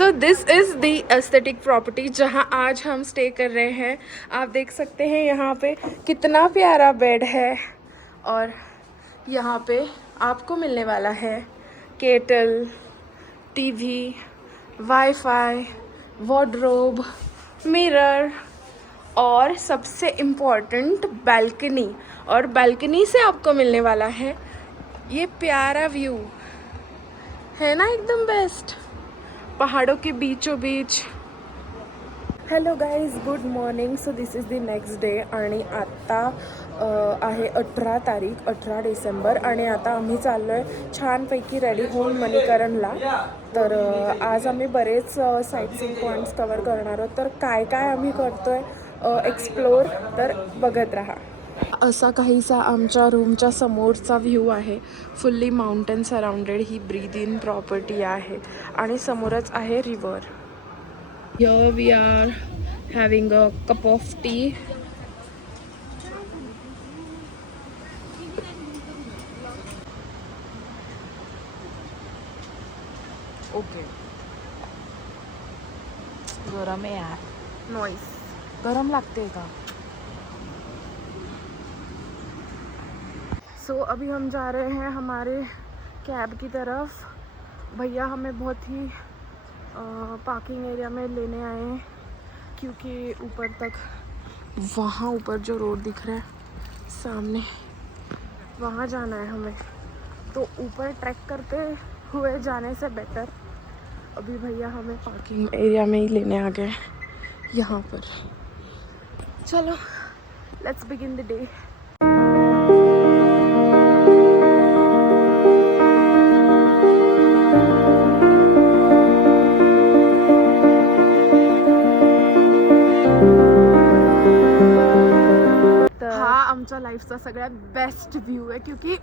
So this is the aesthetic property जहाँ आज हम stay कर रहे हैं। आप देख सकते हैं यहाँ पे कितना प्यारा बेड है और यहाँ पे आपको मिलने वाला है kettle, TV, wifi, wardrobe, mirror और सबसे इम्पॉर्टेंट बालकनी। और बालकनी से आपको मिलने वाला है ये प्यारा व्यू, है ना एकदम बेस्ट, पहाड़ों के बीचों beach. Hello guys, good morning. So this is the next day आणि आत्ता आहे 18 तारीख, 18 डिसेंबर आणि आता आम्ही चाललो आहे छानपैकी रेडी होऊन मणीकरणला. तर आज आम्ही बरेच साईट सीइंग पॉईंट्स कवर करणार आहोत. तर काय काय आम्ही करतो आहे एक्सप्लोर, तर बघत राहा. असा काहीसा आमच्या रूमच्या समोरचा व्ह्यू आहे. Fully mountain surrounded he breathe in property आहे आणि समोरच आहे river. Here we are having a cup of tea. Okay. गरम है यार. Noise. गरम लगते का? So अभी हम जा रहे हैं हमारे कैब की तरफ. भैया हमें बहुत ही पार्किंग एरिया में लेने आए हैं क्योंकि ऊपर तक, वहाँ ऊपर जो रोड दिख रहा है सामने, वहाँ जाना है हमें. तो ऊपर ट्रैक करते हुए जाने से बेटर अभी भैया हमें पार्किंग एरिया में ही लेने आ गए यहाँ पर. चलो, लेट्स बिगिन द डे. आमच्या लाइफचा सगळ्यात बेस्ट व्यू है क्योंकि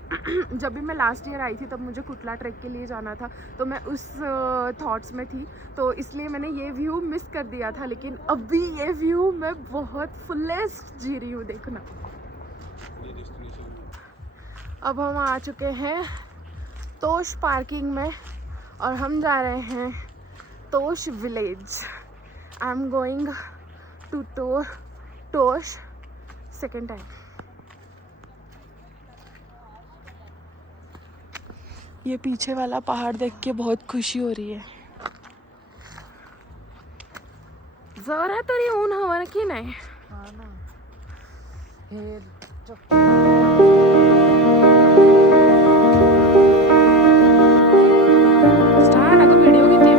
जब भी मैं लास्ट ईयर आई थी तब मुझे कुटला ट्रैक के लिए जाना था, तो मैं उस थॉट्स में थी, तो इसलिए मैंने ये व्यू मिस कर दिया था. लेकिन अभी ये व्यू मैं बहुत फुलेस्ट जी रही हूँ, देखना. अब हम आ चुके हैं तोश पार्किंग में और हम जा रहे हैं Tosh village. I am going to Tosh second time. ये पीछे वाला पहाड़ देख के बहुत खुशी हो रही है. जरा तरी ऊन हवं की नाही. हाँ ना. हे स्टार्ट आता व्हिडिओ किती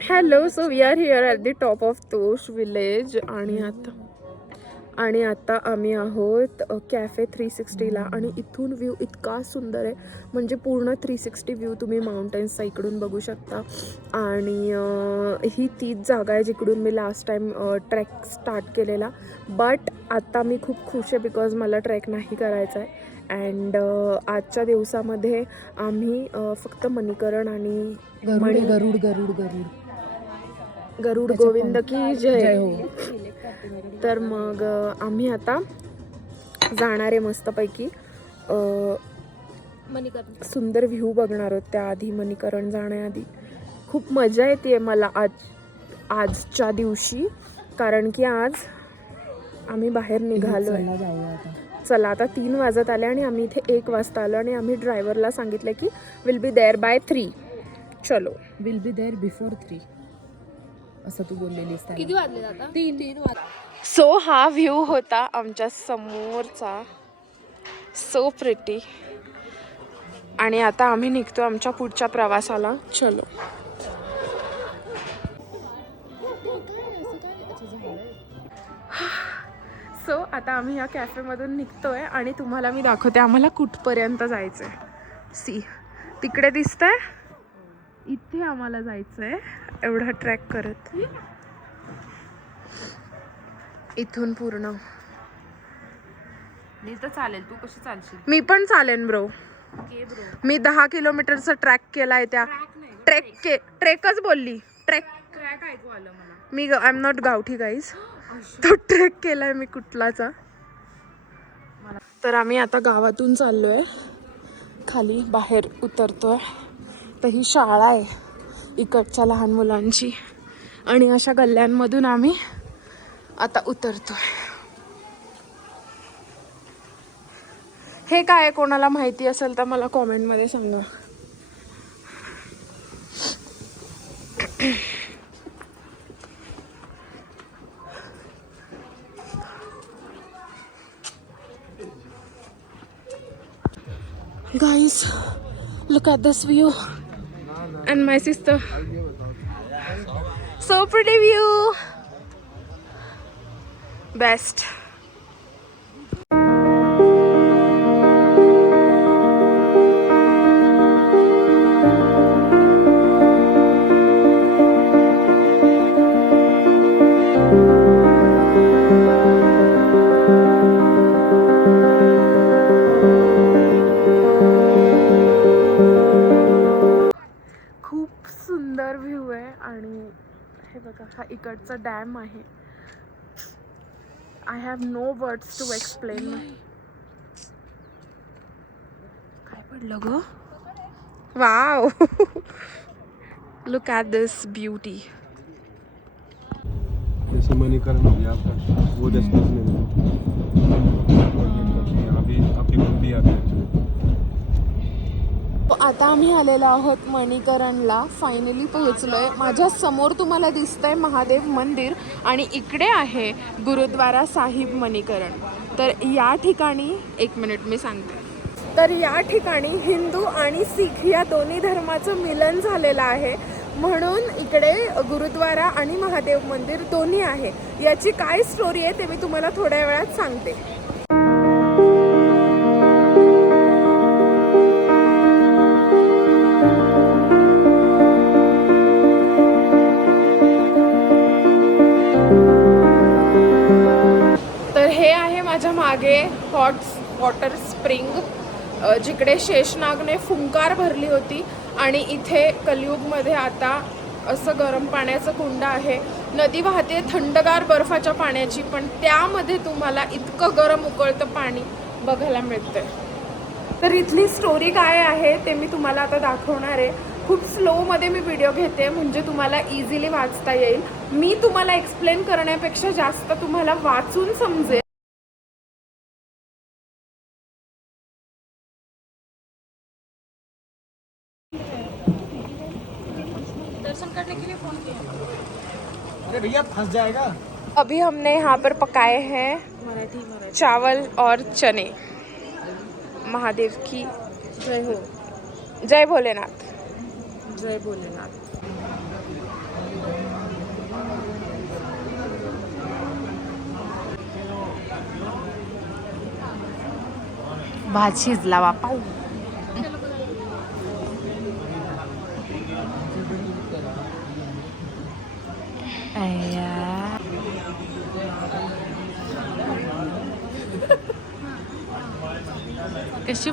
hello. So we are here at the top of Tosh village आणि आता आम्ही आहोत कॅफे 360ला. आणि इथून व्ह्यू इतका सुंदर आहे, म्हणजे पूर्ण 360 व्ह्यू तुम्ही माउंटेन्सचा इकडून बघू शकता. आणि ही तीच जागा आहे जिकडून मी लास्ट टाईम ट्रेक स्टार्ट केलेला. बट आता मी खूप खुश आहे बिकॉज मला ट्रेक नाही करायचा आहे. अँड आजच्या दिवसामध्ये आम्ही फक्त मणीकरण आणि गरुड गोविंद की जय हो. तर मग आम्ही आता जाणार आहे मस्तपैकी मणीकरण. सुंदर व्ह्यू बघणार आहोत त्याआधी, मणीकरण जाण्याआधी. खूप मजा येते मला आजच्या दिवशी, कारण की आज आम्ही बाहेर निघालो आहे. चला, आता 3 वाजत आले आणि आम्ही इथे 1 वाजता आलो आणि आम्ही ड्रायव्हरला सांगितलं की विल बी देअर बाय 3. चलो, विल बी देअर बिफोर 3 असं तू बोललेलीस. किती वाजले आता? 3 वाजले. सो हा व्ह्यू होता आमच्या समोरचा, सो प्रिटी. आणि आता आम्ही निघतो आमच्या पुढच्या प्रवासाला. चलो. सो आता आम्ही ह्या कॅफेमधून निघतोय आणि तुम्हाला मी दाखवते आम्हाला कुठपर्यंत जायचं आहे. सी, तिकडे दिसतंय, इथे आम्हाला जायचं आहे एवढा ट्रॅक करत. इथून पूर्ण. मी तर चालेल, तू कशी चालशील? मी पण चालेन ब्रो. Okay bro. मी 10 किलोमीटरचा ट्रॅक केलाय त्या. ट्रेकच बोलली. ट्रॅक ऐकू आलं मला. मी आय एम नॉट गावठी गाईज. तो ट्रेक केलाय मी कुठलाचा. तर आम्ही आता गावातून चाललोय, खाली बाहेर उतरतोय. तर ही शाळा आहे इकडच्या लहान मुलांची, आणि अशा गल्ल्यांमधून आम्ही आता उतरतोय. हे काय कोणाला माहिती असेल तर मला कॉमेंटमध्ये सांगा. Guys, look at this view. And my sister. So pretty view. Best. खूप सुंदर व्ह्यू आहे. आणि हे बघा, हा इकडचा डॅम आहे. I have no words to explain. काय पडलं ग? Wow. Look at this beauty. जैसे मणिकरण हो गया आपका, वो डेस्टिनेशन है। यहाँ भी आपकी मंदी आती है। आता आम्ही आलेलो आहोत मणिकरणला. फायनली पोहोचलोय. माझ्या समोर तुम्हाला दिसतंय महादेव मंदिर, आणि इकडे आहे गुरुद्वारा साहिब मणिकरण. तर या ठिकाणी, एक मिनिट मी सांगते. तर या ठिकाणी हिंदू आणि सिख या दोन्ही धर्माचं मिलन झालेलं आहे, म्हणून इकडे गुरुद्वारा आणि महादेव मंदिर दोन्ही आहे. याची काय स्टोरी आहे ते मी तुम्हाला थोड्या वेळात सांगते. माझ्या मागे हॉट वॉटर स्प्रिंग, जिकडे शेषनागने फुंकार भरली होती, आणि इथे कलियुगमध्ये आता असं गरम पाण्याचं कुंड आहे. नदी वाहते थंडगार बर्फाच्या पाण्याची, पण त्यामध्ये तुम्हाला इतकं गरम उकळतं पाणी बघायला मिळतंय. तर इथली स्टोरी काय आहे ते मी तुम्हाला आता दाखवणार आहे. खूप स्लोमध्ये मी व्हिडिओ घेते, म्हणजे तुम्हाला इझिली वाचता येईल. मी तुम्हाला एक्सप्लेन करण्यापेक्षा जास्त तुम्हाला वाचून समजेल. दर्शन करने के लिए फोन किया। अरे भैया फंस जाएगा। अभी हमने यहाँ पर पकाए हैं चावल और चने। महादेव की जय हो. जय भोलेनाथ. जय भोलेनाथ. भात शिजला बापा. कशी